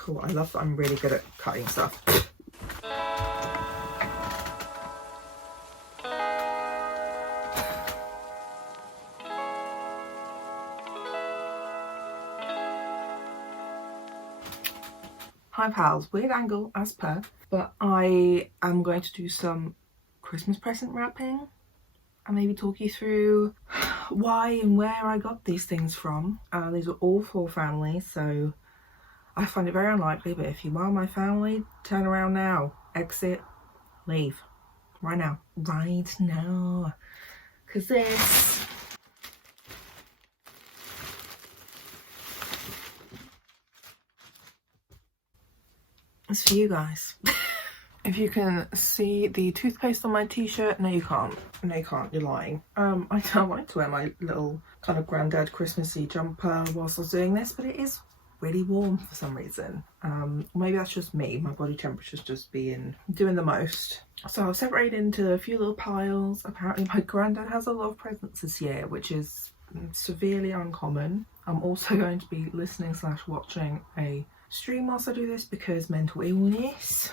Cool, I love that I'm really good at cutting stuff. Hi pals, weird angle as per, but I am going to do some Christmas present wrapping and maybe talk you through why and where I got these things from. These are all for family, so I find it very unlikely, but if you are my family, turn around now, exit, leave, right now, because this is for you guys. If you can see the toothpaste on my t-shirt, no you can't, you're lying. I wanted to wear my little kind of granddad Christmassy jumper whilst I was doing this, but it is really warm for some reason. Maybe that's just me, my body temperature's just doing the most. So I've separated into a few little piles. Apparently my granddad has a lot of presents this year, which is severely uncommon. I'm also going to be listening / watching a stream whilst I do this because mental illness.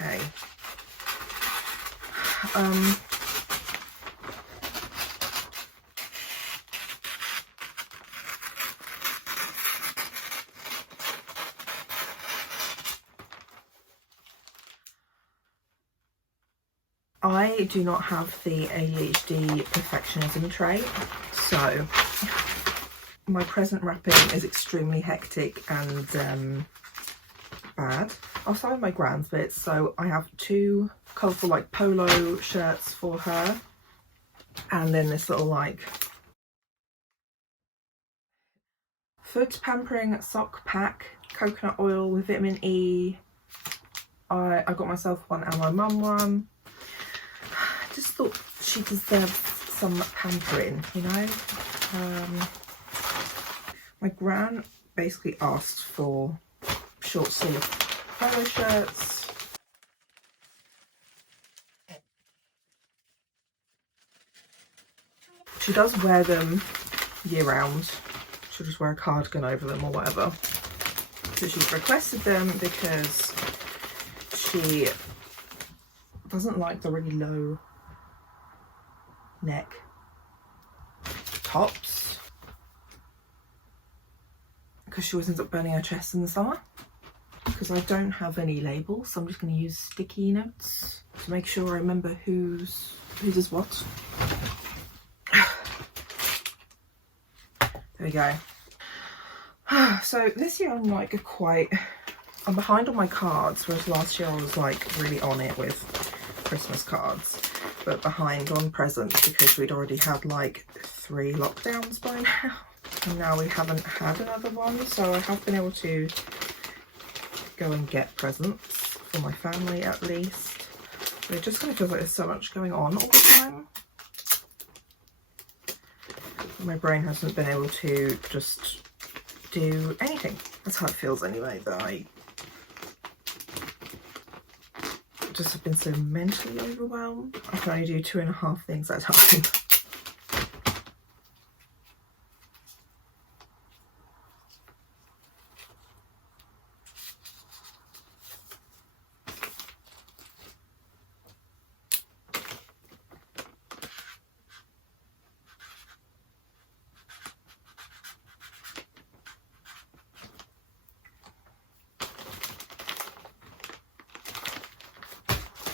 Okay. I do not have the ADHD perfectionism trait, so my present wrapping is extremely hectic and bad. I'll start with my grand's bits. So I have two colourful like polo shirts for her, and then this little like foot pampering sock pack, coconut oil with vitamin E. I got myself one and my mum one. Just thought she deserves some pampering, you know. My gran basically asked for short sleeve polo shirts. She does wear them year round. She'll just wear a cardigan over them or whatever. So she's requested them because she doesn't like the really low neck tops because she always ends up burning her chest in the summer. Because I don't have any labels, so I'm just going to use sticky notes to make sure I remember whose is what. There we go. So this year I'm behind on my cards, whereas last year I was like really on it with Christmas cards, but behind on presents because we'd already had like 3 lockdowns by now, and now we haven't had another one, so I have been able to go and get presents for my family at least. But it just kind of feels like there's so much going on all the time. My brain hasn't been able to just do anything. That's how it feels anyway, that I just have been so mentally overwhelmed. I can only do 2.5 things at a time.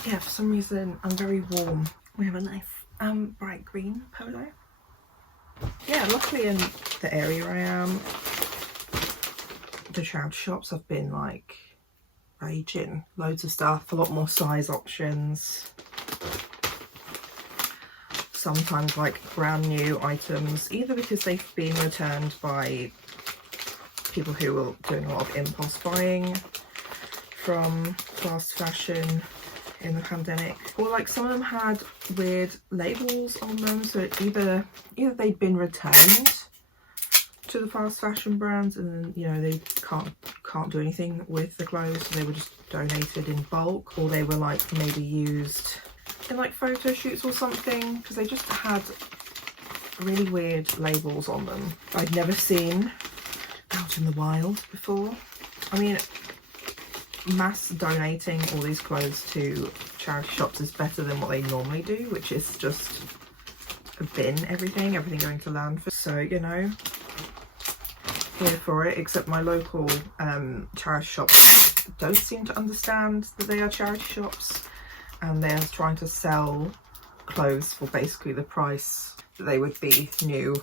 Yeah, for some reason I'm very warm. We have a nice bright green polo. Yeah, luckily in the area I am, the charity shops have been like raging. Loads of stuff, a lot more size options. Sometimes like brand new items, either because they've been returned by people who were doing a lot of impulse buying from fast fashion in the pandemic, or like some of them had weird labels on them, so either they'd been returned to the fast fashion brands and then, you know, they can't do anything with the clothes, so they were just donated in bulk, or they were like maybe used in like photo shoots or something, because they just had really weird labels on them I'd never seen out in the wild before. I mean, mass donating all these clothes to charity shops is better than what they normally do, which is just a bin everything going to landfill. So, you know, here for it, except my local charity shops don't seem to understand that they are charity shops, and they're trying to sell clothes for basically the price that they would be new,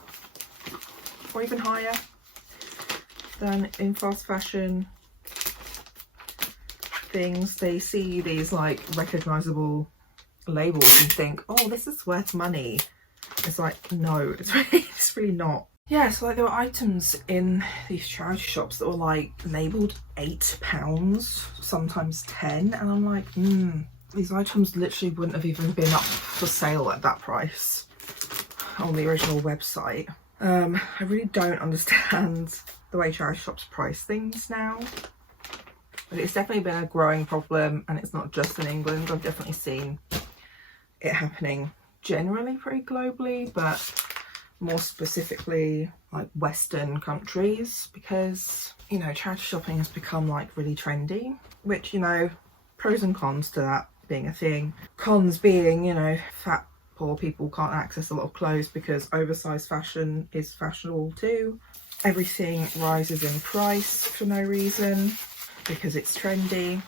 or even higher than in fast fashion things. They see these like recognizable labels and think, oh, this is worth money. It's like, no, it's really not. Yeah, so like there were items in these charity shops that were like labelled £8, sometimes 10, and I'm like, these items literally wouldn't have even been up for sale at that price on the original website. I really don't understand the way charity shops price things now. But it's definitely been a growing problem, and it's not just in England. I've definitely seen it happening generally pretty globally, but more specifically like Western countries, because, you know, charity shopping has become like really trendy, which, you know, pros and cons to that being a thing. Cons being, you know, fat poor people can't access a lot of clothes because oversized fashion is fashionable too. Everything rises in price for no reason because it's trendy.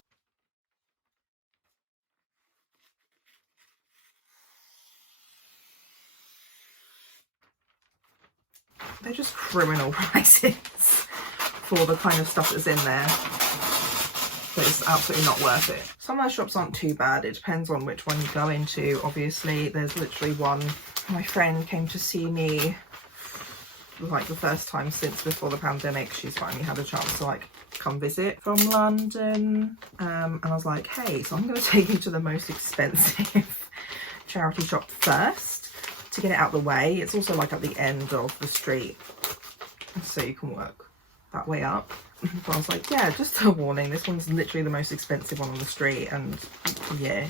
They're just criminal prices for the kind of stuff that's in there. But it's absolutely not worth it. Some of those shops aren't too bad. It depends on which one you go into. Obviously, there's literally one. My friend came to see me like the first time since before the pandemic. She's finally had a chance to like come visit from London. And I was like, hey, so I'm going to take you to the most expensive charity shop first to get it out the way. It's also like at the end of the street, so you can work that way up. But I was like, yeah, just a warning, this one's literally the most expensive one on the street, and yeah,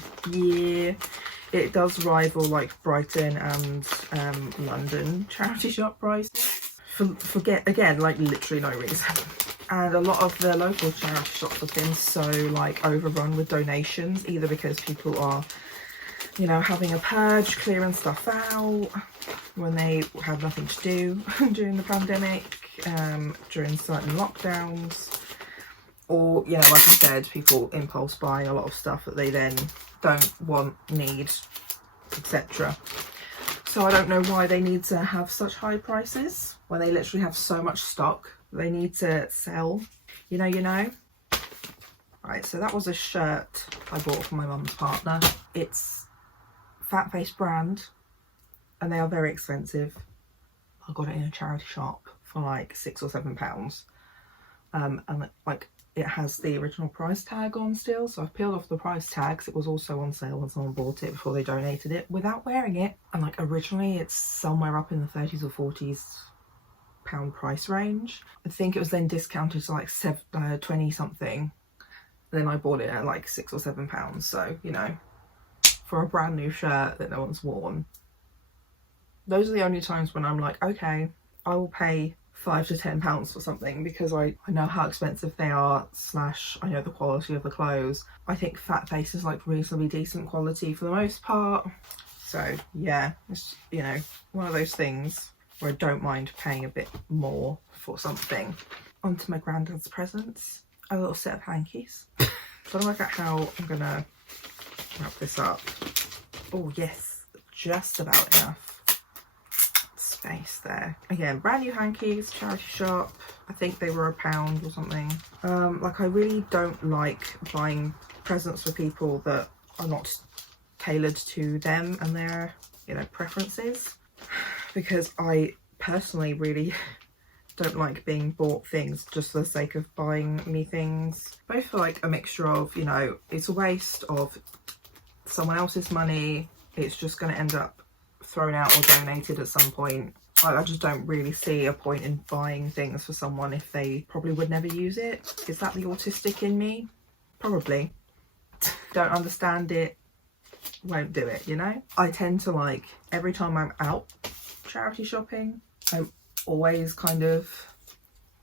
it does rival like Brighton and London charity shop prices. Forget again, like literally no reason. And a lot of the local charity shops have been so like overrun with donations, either because people are, you know, having a purge, clearing stuff out when they had nothing to do during the pandemic, during certain lockdowns, or, you know, like I said, people impulse buying a lot of stuff that they then don't want, need, etc. So I don't know why they need to have such high prices when they literally have so much stock they need to sell, you know. Right, so that was a shirt I bought for my mum's partner. It's Fat Face brand, and they are very expensive. I got it in a charity shop for like £6 or £7, and like it has the original price tag on still, so I've peeled off the price tags. It was also on sale when someone bought it before they donated it without wearing it, and like originally it's somewhere up in the 30s or 40s pound price range. I think it was then discounted to like 20 something. Then I bought it at like £6 or £7, so, you know, for a brand new shirt that no one's worn. Those are the only times when I'm like, okay, I will pay £5 to £10 for something because I know how expensive they are, / I know the quality of the clothes. I think Fat Face is like reasonably decent quality for the most part. So yeah, it's, you know, one of those things where I don't mind paying a bit more for something. Onto my granddad's presents. A little set of hankies. Trying to work out how I'm gonna wrap this up. Oh yes, just about enough space there. Again, brand new hankies, charity shop. I think they were £1 or something. Like I really don't like buying presents for people that are not tailored to them and their, you know, preferences, because I personally really don't like being bought things just for the sake of buying me things. Both for like a mixture of, you know, it's a waste of someone else's money, it's just going to end up thrown out or donated at some point. I just don't really see a point in buying things for someone if they probably would never use it. Is that the autistic in me? Probably. Don't understand it, won't do it, you know? I tend to like, every time I'm out charity shopping. I'm always kind of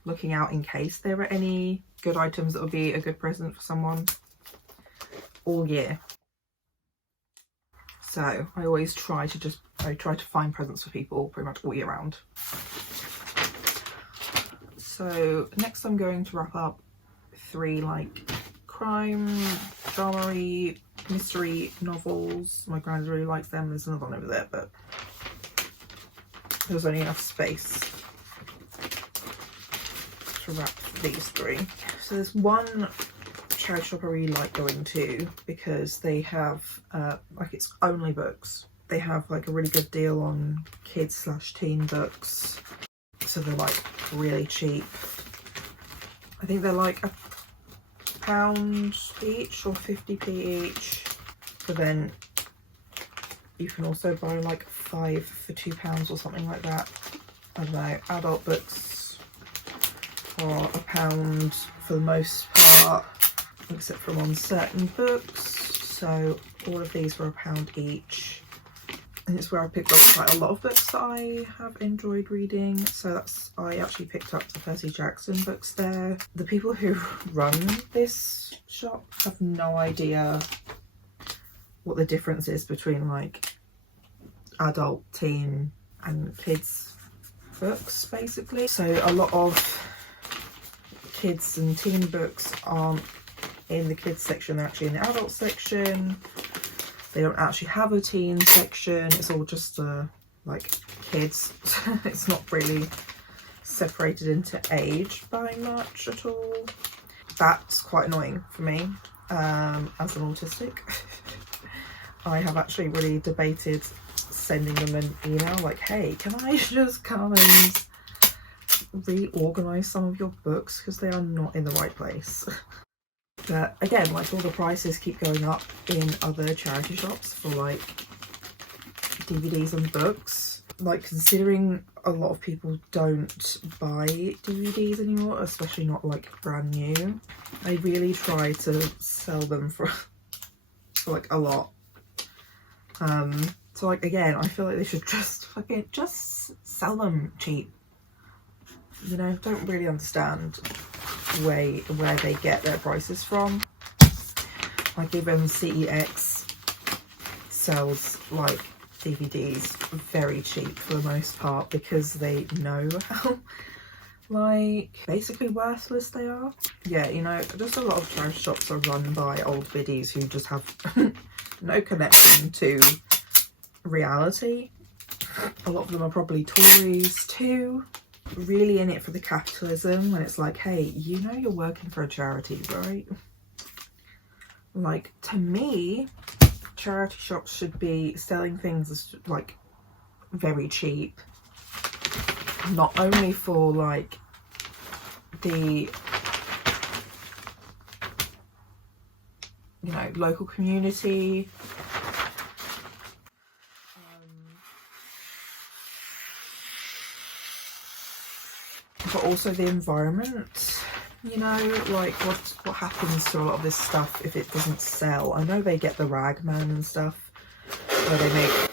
looking out in case there are any good items that would be a good present for someone all year. So I always try to find presents for people pretty much all year round. So next I'm going to wrap up 3 like crime, drama-y, mystery novels. My granddad really likes them. There's another one over there, but there's only enough space to wrap these 3. So there's one charity shop I really like going to because they have like it's only books. They have like a really good deal on kids/teen books, so they're like really cheap. I think they're like £1 each or 50p each, but then you can also buy like 5 for £2 or something like that. I don't know, adult books are £1 for the most part, except from on certain books. So all of these were £1 each. And it's where I picked up quite a lot of books that I have enjoyed reading. So I actually picked up the Percy Jackson books there. The people who run this shop have no idea what the difference is between like adult, teen and kids books basically. So a lot of kids and teen books aren't in the kids section, they're actually in the adult section. They don't actually have a teen section, it's all just like kids. It's not really separated into age by much at all. That's quite annoying for me as an autistic. I have actually really debated sending them an email like, hey, can I just come and reorganize some of your books because they are not in the right place. But again, like all the prices keep going up in other charity shops for like DVDs and books. Like considering a lot of people don't buy DVDs anymore, especially not like brand new, I really try to sell them for like a lot. So like again, I feel like they should just sell them cheap. You know, don't really understand where they get their prices from. Like even CEX sells like DVDs very cheap for the most part because they know how like basically worthless they are. Yeah, you know, just a lot of charity shops are run by old biddies who just have no connection to reality. A lot of them are probably Tories too, really in it for the capitalism, when it's like, hey, you know you're working for a charity, right? Like, to me, charity shops should be selling things as like very cheap, not only for like the, you know, local community, but also the environment. You know, like what happens to a lot of this stuff if it doesn't sell? I know they get the ragman and stuff where they make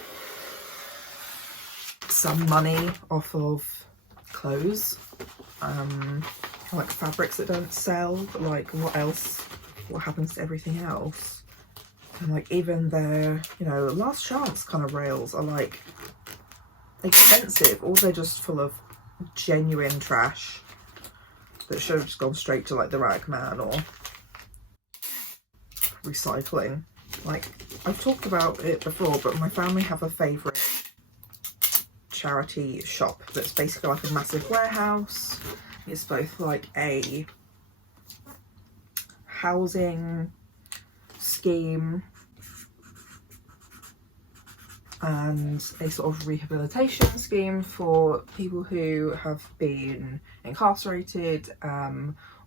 some money off of clothes, like fabrics that don't sell, but like what happens to everything else? And like even their, you know, last chance kind of rails are like expensive, or they're just full of genuine trash that should have just gone straight to like the ragman or recycling. Like, I've talked about it before, but my family have a favourite charity shop that's basically like a massive warehouse. It's both like a housing scheme and a sort of rehabilitation scheme for people who have been incarcerated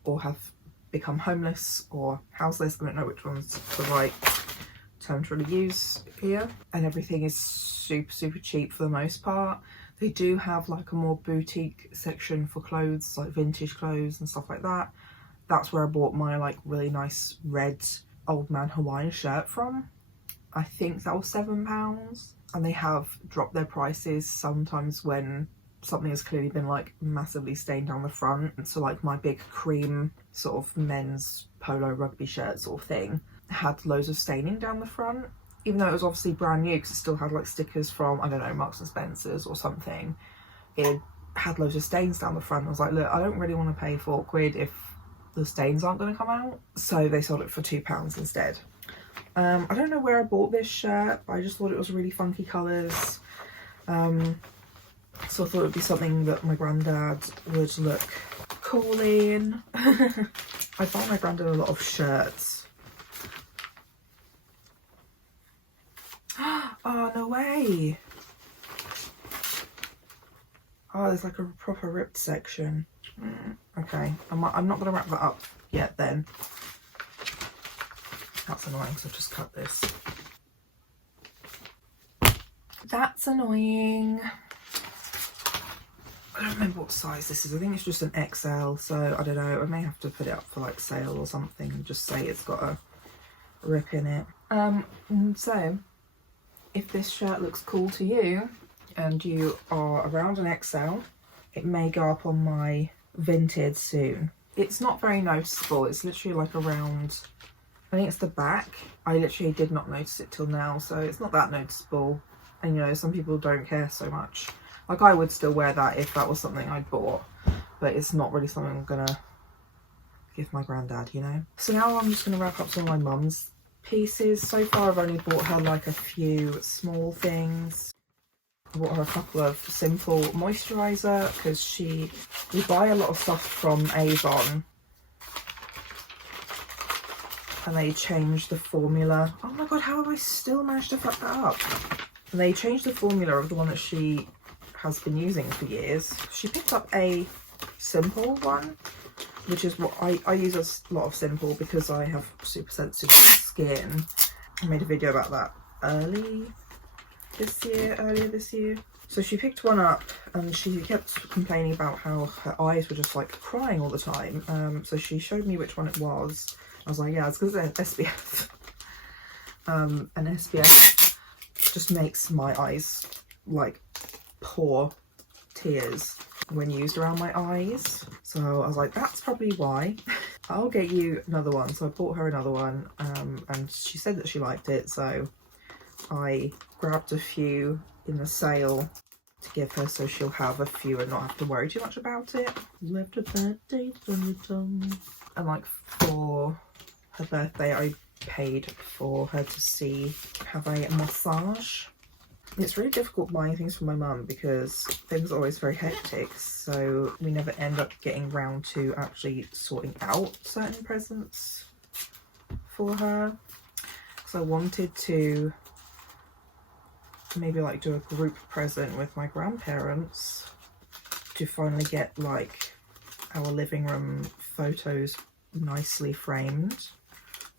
or have become homeless or houseless. I don't know which one's the right term to really use here. And everything is super cheap for the most part. They do have like a more boutique section for clothes, like vintage clothes and stuff like that. That's where I bought my like really nice red old man Hawaiian shirt from. I think that was £7. and they have dropped their prices sometimes when something has clearly been like massively stained down the front. So like my big cream sort of men's polo rugby shirt sort of thing had loads of staining down the front, even though it was obviously brand new because it still had like stickers from, I don't know, Marks and Spencer's or something. It had loads of stains down the front. I was like, look, I don't really want to pay £4 if the stains aren't going to come out. So they sold it for £2 instead. I don't know where I bought this shirt, but I just thought it was really funky colours. So I thought it would be something that my granddad would look cool in. I buy my granddad a lot of shirts. Oh, no way. Oh, there's like a proper ripped section. Okay, I'm not going to wrap that up yet then. That's annoying because I've just cut this. That's annoying. I don't remember what size this is. I think it's just an XL, so I don't know. I may have to put it up for like sale or something and just say it's got a rip in it. So if this shirt looks cool to you and you are around an XL, it may go up on my Vinted soon. It's not very noticeable. It's literally like around, I think it's the back. I literally did not notice it till now, so it's not that noticeable. And you know, some people don't care so much. Like I would still wear that if that was something I'd bought, but it's not really something I'm gonna give my granddad, you know? So now I'm just gonna wrap up some of my mum's pieces. So far I've only bought her like a few small things. I bought her a couple of simple moisturiser because we buy a lot of stuff from Avon and they changed the formula. Oh my god, how have I still managed to fuck that up? And they changed the formula of the one that she has been using for years. She picked up a simple one, which is what I use a lot of simple because I have super sensitive skin. I made a video about that earlier this year. So she picked one up and she kept complaining about how her eyes were just like crying all the time. So she showed me which one it was. I was like, yeah, it's because it's SPF. And SPF just makes my eyes like pour tears when used around my eyes. So I was like, that's probably why. I'll get you another one. So I bought her another one, and she said that she liked it, so I grabbed a few in the sale to give her so she'll have a few and not have to worry too much about it. Left a bad taste on your tongue. And like for her birthday I paid for her to have a massage. It's really difficult buying things for my mum because things are always very hectic, so we never end up getting round to actually sorting out certain presents for her. So I wanted to maybe like do a group present with my grandparents to finally get like our living room photos nicely framed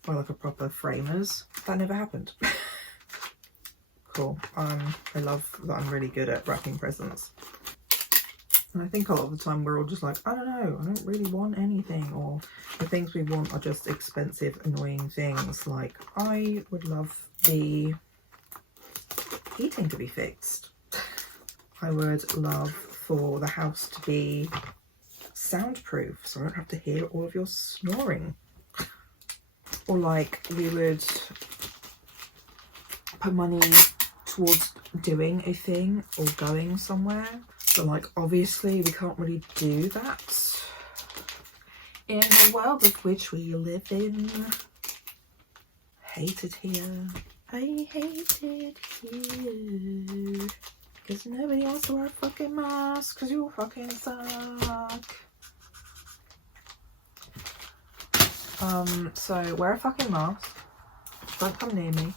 by like a proper framers. That never happened. Cool. I love that I'm really good at wrapping presents. And I think a lot of the time we're all just like, I don't know, I don't really want anything, or the things we want are just expensive, annoying things. Like, I would love the heating to be fixed. I would love for the house to be soundproof so I don't have to hear all of your snoring. Or like, we would put money towards doing a thing or going somewhere, but like obviously we can't really do that in the world of which we live in. Hate it here. I hate it here because nobody wants to wear a fucking mask because you fucking suck. So wear a fucking mask. Don't come near me.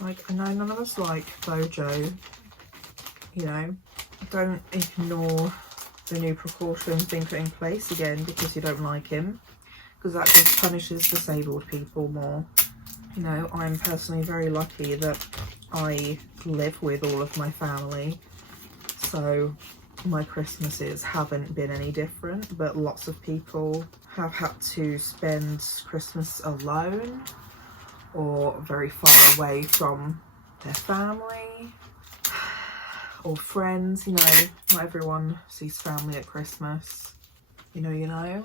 Like, I know none of us like Bojo, you know. Don't ignore the new precautions being put in place again because you don't like him, because that just punishes disabled people more. You know, I'm personally very lucky that I live with all of my family, so my Christmases haven't been any different, but lots of people have had to spend Christmas alone or very far away from their family or friends. You know, not everyone sees family at Christmas. You know.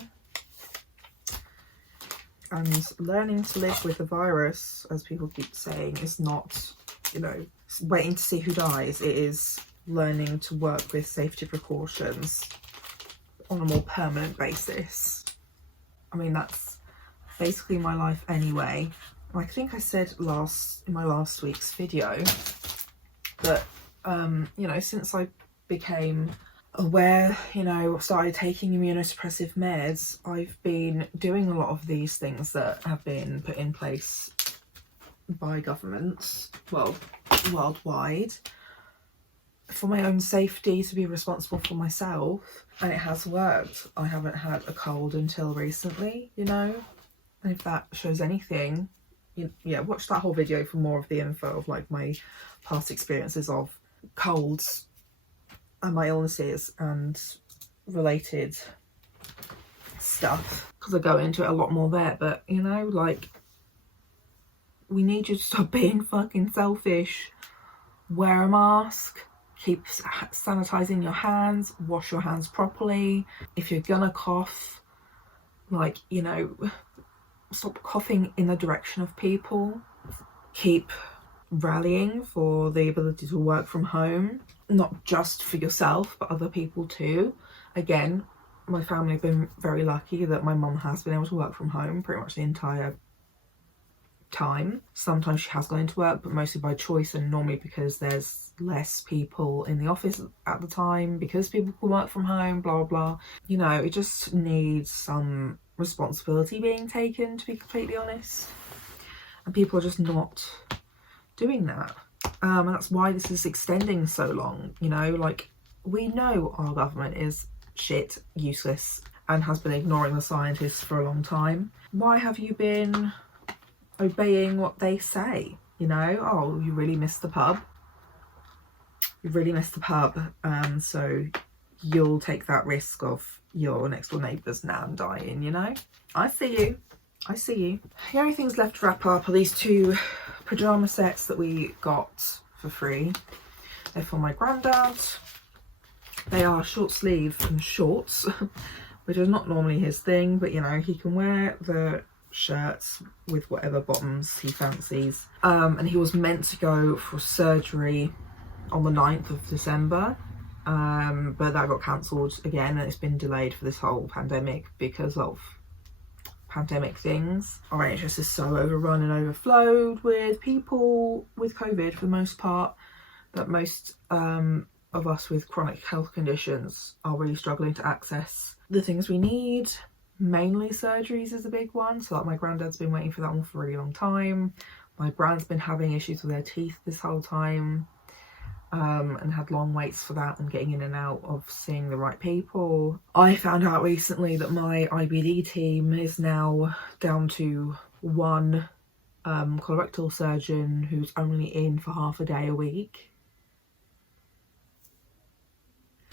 And learning to live with the virus, as people keep saying, is not, you know, waiting to see who dies. It is learning to work with safety precautions on a more permanent basis. I mean, that's basically my life anyway. I think I said in my last week's video that, you know, since I became aware, you know, started taking immunosuppressive meds, I've been doing a lot of these things that have been put in place by governments, well, worldwide, for my own safety, to be responsible for myself, and it has worked. I haven't had a cold until recently, you know, and if that shows anything, yeah, watch that whole video for more of the info of like my past experiences of colds and my illnesses and related stuff, because I go into it a lot more there. But you know, like, we need you to stop being fucking selfish. Wear a mask, keep sanitizing your hands, wash your hands properly. If you're gonna cough, like, you know, stop coughing in the direction of people. Keep rallying for the ability to work from home, not just for yourself but other people too. Again, my family have been very lucky that my mum has been able to work from home pretty much the entire time. Sometimes she has gone into work, but mostly by choice, and normally because there's less people in the office at the time, because people can work from home, blah blah blah. You know, it just needs some responsibility being taken, to be completely honest, and people are just not doing that. And that's why this is extending so long. You know, like, we know our government is shit, useless, and has been ignoring the scientists for a long time. Why have you been obeying what they say? You know, oh, you really missed the pub. You really missed the pub, so you'll take that risk of your next door neighbour's nan dying, you know? I see you. I see you. The only things left to wrap up are these two pyjama sets that we got for free. They're for my granddad. They are short sleeve and shorts, which is not normally his thing, but you know, he can wear the shirts with whatever bottoms he fancies. And he was meant to go for surgery on the 9th of December, but that got cancelled again, and it's been delayed for this whole pandemic because of pandemic things. Our NHS is so overrun and overflowed with people with COVID for the most part, that most of us with chronic health conditions are really struggling to access the things we need. Mainly surgeries is a big one, so like my granddad's been waiting for that one for a really long time. My grand's been having issues with their teeth this whole time, and had long waits for that and getting in and out of seeing the right people. I found out recently that my IBD team is now down to one colorectal surgeon who's only in for half a day a week.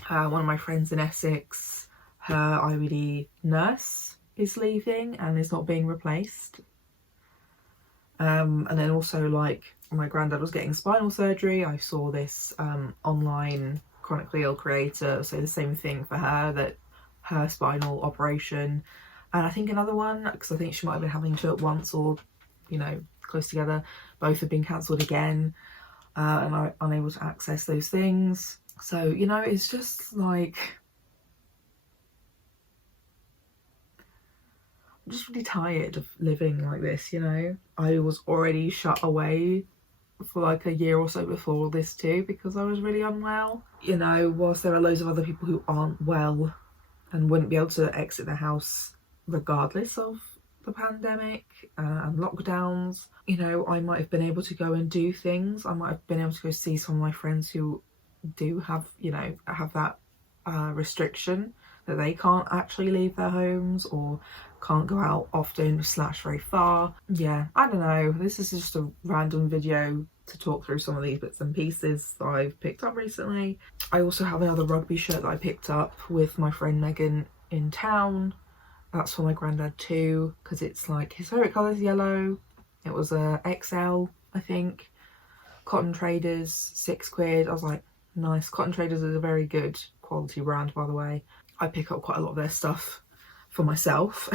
One of my friends in Essex, her IBD nurse is leaving and is not being replaced. And then also, like, my granddad was getting spinal surgery. I saw this online chronically ill creator say the same thing for her, that her spinal operation, and I think another one, because I think she might have been having two at once, or, you know, close together, both have been cancelled again, and I'm unable to access those things. So, you know, it's just like, I'm just really tired of living like this, you know. I was already shut away for like a year or so before this too, because I was really unwell. You know, whilst there are loads of other people who aren't well and wouldn't be able to exit the house regardless of the pandemic and lockdowns, you know, I might have been able to go and do things. I might have been able to go see some of my friends who do have, you know, have that restriction that they can't actually leave their homes or can't go out often / very far. Yeah, I don't know, this is just a random video to talk through some of these bits and pieces that I've picked up recently. I also have another rugby shirt that I picked up with my friend Megan in town. That's for my granddad too, because it's like his favourite colour is yellow. It was a XL, I think. Cotton Traders, £6. I was like, nice. Cotton Traders is a very good quality brand, by the way. I pick up quite a lot of their stuff for myself.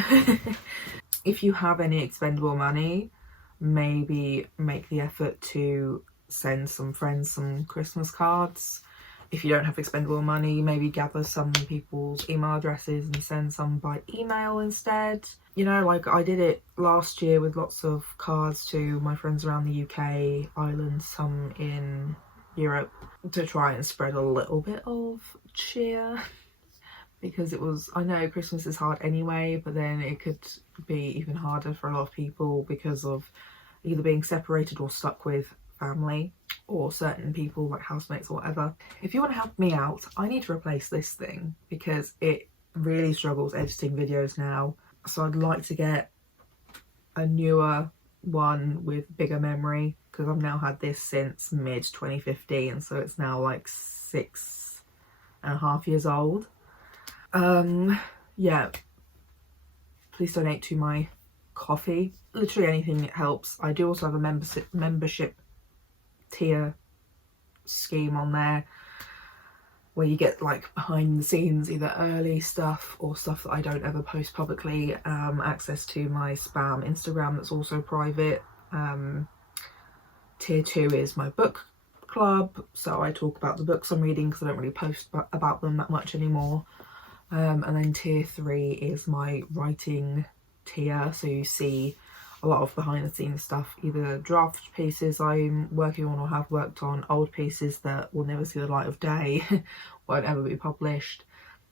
If you have any expendable money, maybe make the effort to send some friends some Christmas cards. If you don't have expendable money, maybe gather some people's email addresses and send some by email instead. You know, like I did it last year with lots of cards to my friends around the UK, Ireland, some in Europe, to try and spread a little bit of cheer. Because it was, I know Christmas is hard anyway, but then it could be even harder for a lot of people because of either being separated or stuck with family or certain people like housemates or whatever. If you want to help me out, I need to replace this thing because it really struggles editing videos now. So I'd like to get a newer one with bigger memory, because I've now had this since mid 2015, so it's now like 6.5 years old. Yeah, please donate to my coffee. Literally anything that helps. I do also have a membership tier scheme on there where you get like behind the scenes, either early stuff or stuff that I don't ever post publicly, access to my spam Instagram that's also private. Tier 2 is my book club, so I talk about the books I'm reading because I don't really post about them that much anymore. And then tier 3 is my writing tier, so you see a lot of behind the scenes stuff, either draft pieces I'm working on or have worked on, old pieces that will never see the light of day, won't ever be published.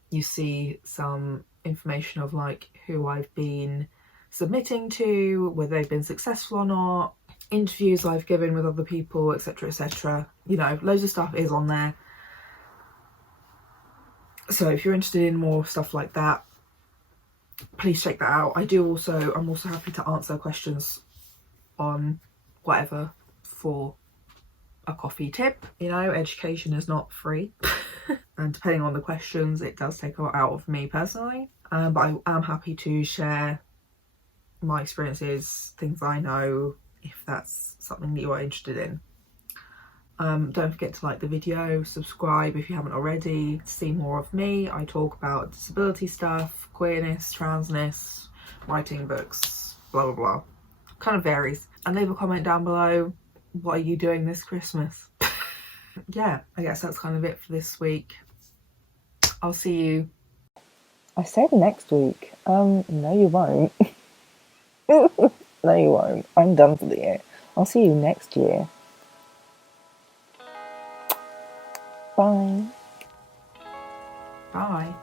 You see some information of like who I've been submitting to, whether they've been successful or not, interviews I've given with other people, etc, etc. You know, loads of stuff is on there. So if you're interested in more stuff like that, please check that out. I'm also happy to answer questions on whatever for a coffee tip. You know, education is not free. And depending on the questions, it does take a lot out of me personally. But I am happy to share my experiences, things I know, if that's something that you are interested in. Don't forget to like the video, subscribe if you haven't already to see more of me. I talk about disability stuff, queerness, transness, writing books, blah blah blah. Kind of varies. And leave a comment down below, what are you doing this Christmas? Yeah, I guess that's kind of it for this week. I'll see you. I said next week. No you won't. No you won't. I'm done for the year. I'll see you next year. Bye. Bye.